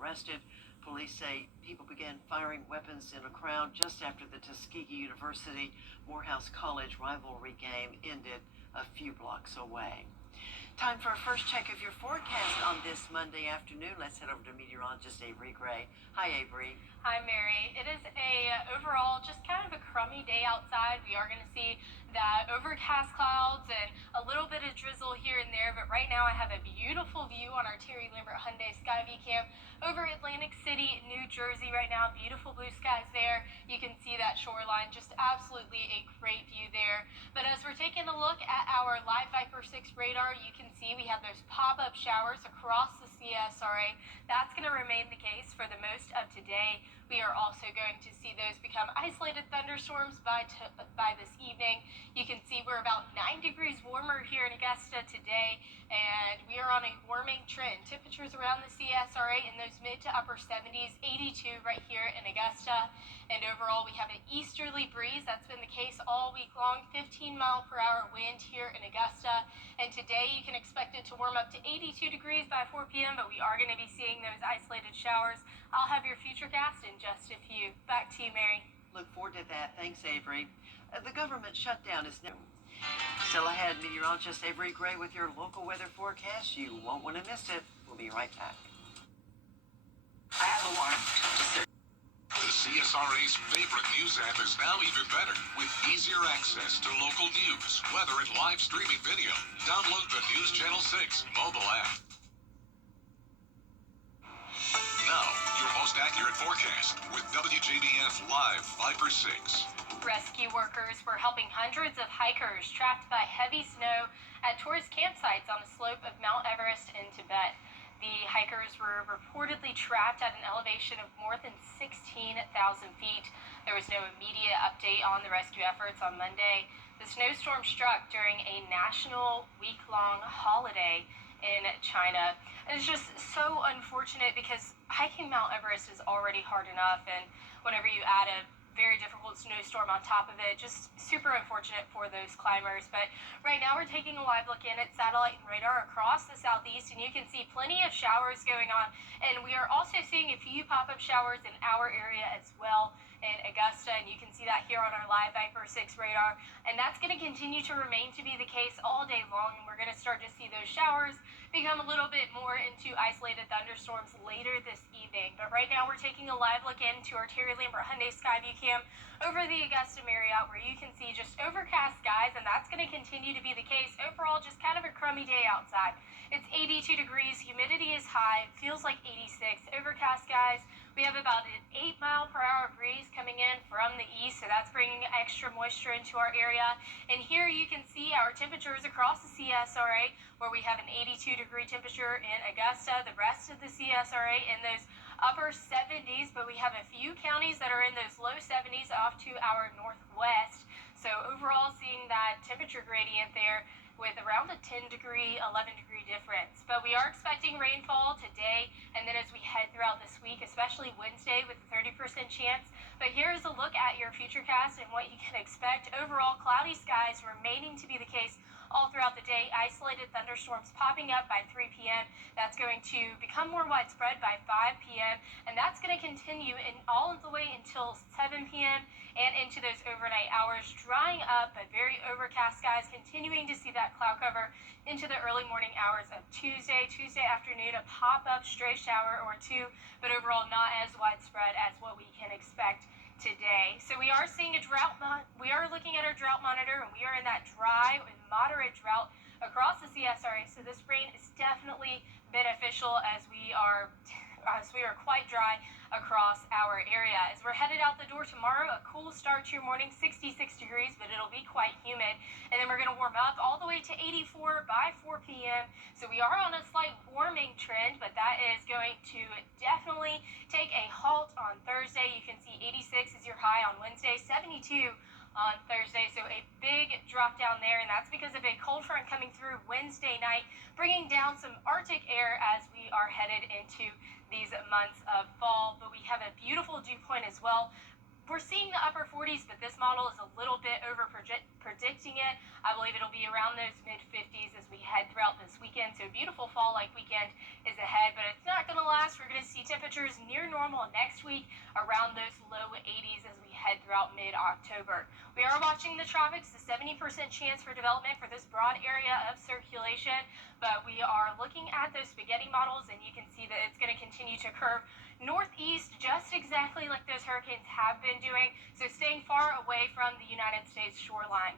arrested. Police say people began firing weapons in a crowd just after the Tuskegee University Morehouse College rivalry game ended a few blocks away. Time for a first check of your forecast on this Monday afternoon. Let's head over to meteorologist Avery Gray. Hi, Avery. Hi, Mary. It is overall just kind of a crummy day outside. We are going to see that overcast clouds and a little bit of drizzle here and there, but right now I have a beautiful view on our Terry Lambert Hyundai Skyview Cam over Atlantic City, New Jersey right now. Beautiful blue skies there. You can see that shoreline, just absolutely a great view there. But as we're taking a look at our live Viper 6 radar, you can see we have those pop-up showers across the CSRA. That's going to remain the case for the most of today. We are also going to see those become isolated thunderstorms by this evening. You can see we're about 9 degrees warmer here in Augusta today, and we are on a warming trend. Temperatures around the CSRA in those mid to upper 70s, 82 right here in Augusta. And overall, we have an easterly breeze. That's been the case all week long, 15-mile-per-hour wind here in Augusta. And today, you can expect it to warm up to 82 degrees by 4 p.m., but we are going to be seeing those isolated showers. I'll have your futurecast in just a few. Back to you, Mary. Look forward to that. Thanks, Avery. The government shutdown is now. Still ahead, meteorologist Avery Gray with your local weather forecast. You won't want to miss it. We'll be right back. I have a warrant. The CSRA's favorite news app is now even better with easier access to local news, weather, and live streaming video. Download the News Channel 6 mobile app. Now, your most accurate forecast with WJBF Live Viper 6. Rescue workers were helping hundreds of hikers trapped by heavy snow at tourist campsites on the slope of Mount Everest in Tibet. The hikers were reportedly trapped at an elevation of more than 16,000 feet. There was no immediate update on the rescue efforts on Monday. The snowstorm struck during a national week-long holiday in China. It's just so unfortunate because hiking Mount Everest is already hard enough, and whenever you add a very difficult snowstorm on top of it, just super unfortunate for those climbers. But right now we're taking a live look in at satellite and radar across the southeast, and you can see plenty of showers going on, and we are also seeing a few pop-up showers in our area as well in Augusta, and you can see that here on our live Viper 6 radar, and that's going to continue to remain to be the case all day long, and we're going to start to see those showers become a little bit more into isolated thunderstorms later this evening. But right now we're taking a live look into our Terry Lambert Hyundai Skyview Cam over the Augusta Marriott, where you can see just overcast skies, and that's going to continue to be the case. Overall, just kind of a crummy day outside. It's 82 degrees, humidity is high, feels like 86, overcast skies. We have about an 8-mile-per-hour breeze coming in from the east, so that's bringing extra moisture into our area. And here you can see our temperatures across the CSRA, where we have an 82-degree temperature in Augusta, the rest of the CSRA in those upper 70s, but we have a few counties that are in those low 70s off to our northwest. So overall, seeing that temperature gradient there with around a 10-degree, 11-degree difference. But we are expecting rainfall today, and then as we head throughout this week, especially Wednesday with a 30% chance. But here's a look at your futurecast and what you can expect. Overall, cloudy skies remaining to be the case all throughout the day. Isolated thunderstorms popping up by 3 p.m. That's going to become more widespread by 5 p.m. And that's going to continue in all of the way until 7 p.m. and into those overnight hours, drying up, but very overcast skies, continuing to see that cloud cover into the early morning hours of Tuesday afternoon, a pop-up stray shower or two, but overall not as widespread as what we can expect today. So we are seeing a drought, we are looking at our drought monitor, and we are in that dry and moderate drought across the CSRA. So this rain is definitely beneficial as we are quite dry across our area. As we're headed out the door tomorrow, a cool start to your morning, 66 degrees, but it'll be quite humid. And then we're going to warm up all the way to 84 by 4 p.m. So we are on a slight warming trend, but that is going to definitely take a halt on Thursday. You can see 86 is your high on Wednesday, 72 on Thursday, so a big drop down there, and that's because of a cold front coming through Wednesday night, bringing down some Arctic air as we are headed into these months of fall. But we have a beautiful dew point as well we're seeing the upper 40s, but this model is a little bit over predicting it. I believe it'll be around those mid 50s as we head throughout this weekend. So a beautiful fall-like weekend is ahead, but it's not going to last. We're going to see temperatures near normal next week, around those low 80s as we head throughout mid-October. We are watching the tropics, a 70% chance for development for this broad area of circulation, but we are looking at those spaghetti models, and you can see that it's going to continue to curve northeast, just exactly like those hurricanes have been doing, so staying far away from the United States shoreline.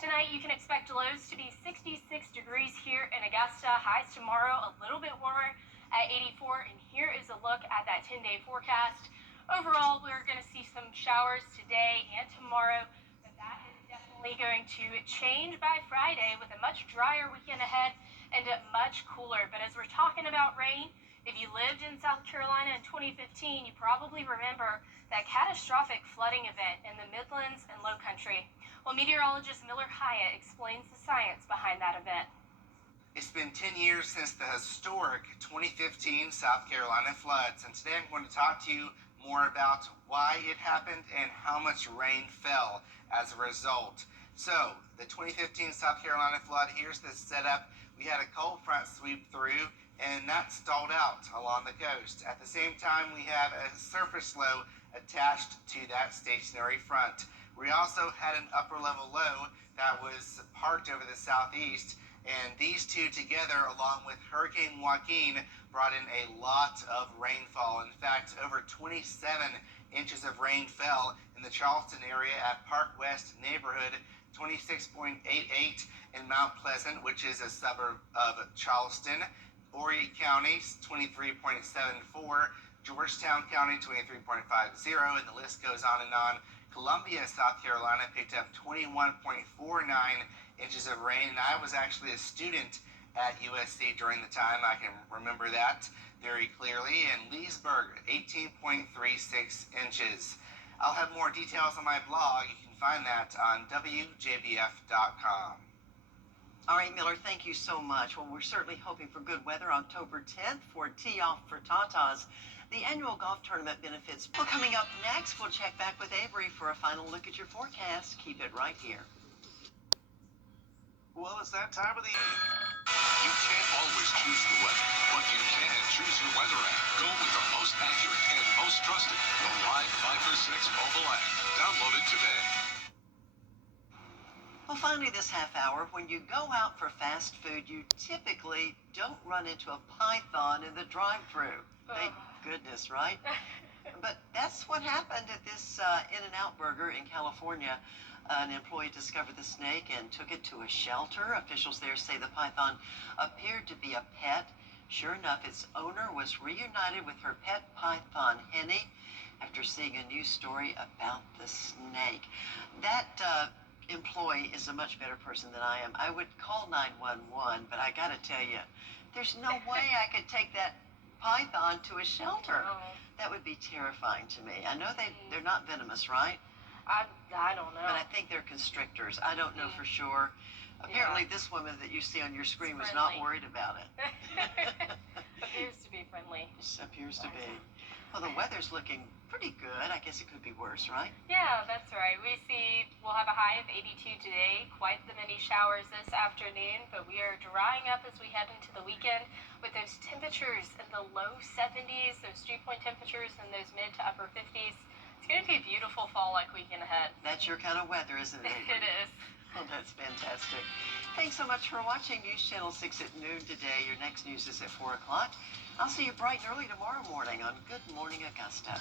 Tonight, you can expect lows to be 66 degrees here in Augusta, highs tomorrow a little bit warmer at 84, and here is a look at that 10-day forecast. Overall, we're going to see some showers today and tomorrow, but that is definitely going to change by Friday with a much drier weekend ahead and much cooler. But as we're talking about rain, if you lived in South Carolina in 2015, you probably remember that catastrophic flooding event in the Midlands and Low Country. Well, meteorologist Miller Hyatt explains the science behind that event. It's been 10 years since the historic 2015 South Carolina floods, and today I'm going to talk to you more about why it happened and how much rain fell as a result. So, the 2015 South Carolina flood, here's the setup. We had a cold front sweep through, and that stalled out along the coast. At the same time, we have a surface low attached to that stationary front. We also had an upper level low that was parked over the southeast, and these two together, along with Hurricane Joaquin, brought in a lot of rainfall. In fact, over 27 inches of rain fell in the Charleston area at Park West neighborhood, 26.88 in Mount Pleasant, which is a suburb of Charleston. Horry County, 23.74, Georgetown County, 23.50, and the list goes on and on. Columbia, South Carolina, picked up 21.49 inches of rain, and I was actually a student at USC during the time. I can remember that very clearly. And Leesburg, 18.36 inches. I'll have more details on my blog. You can find that on WJBF.com. All right, Miller, thank you so much. Well, we're certainly hoping for good weather October 10th for Tee Off for Tatas, the annual golf tournament benefits. Well, coming up next, we'll check back with Avery for a final look at your forecast. Keep it right here. Well, it's that time of the year. You can't always choose the weather, but you can choose your weather app. Go with the most accurate and most trusted, the Live Viper 6 mobile app. Download it today. Well, finally, this half hour, when you go out for fast food, you typically don't run into a python in the drive-thru. Thank goodness, right? But that's what happened at this In-N-Out Burger in California. An employee discovered the snake and took it to a shelter. Officials there say the python appeared to be a pet. Sure enough, its owner was reunited with her pet python, Henny, after seeing a news story about the snake. That employee is a much better person than I am. I would call 911, but I gotta tell you, there's no way I could take that python to a shelter. No. That would be terrifying to me. I know they're not venomous, right? I don't know. But I think they're constrictors. I don't know for sure. Apparently, this woman that you see on your screen was not worried about it. Appears to be friendly. Appears to be. Well, the weather's looking pretty good. I guess it could be worse, right? Yeah, that's right. We'll have a high of 82 today. Quite the many showers this afternoon, but we are drying up as we head into the weekend with those temperatures in the low 70s, those dew point temperatures in those mid to upper 50s. It's going to be a beautiful fall-like weekend ahead. That's your kind of weather, isn't it? It is. Well, that's fantastic. Thanks so much for watching News Channel 6 at noon today. Your next news is at 4 o'clock. I'll see you bright and early tomorrow morning on Good Morning Augusta.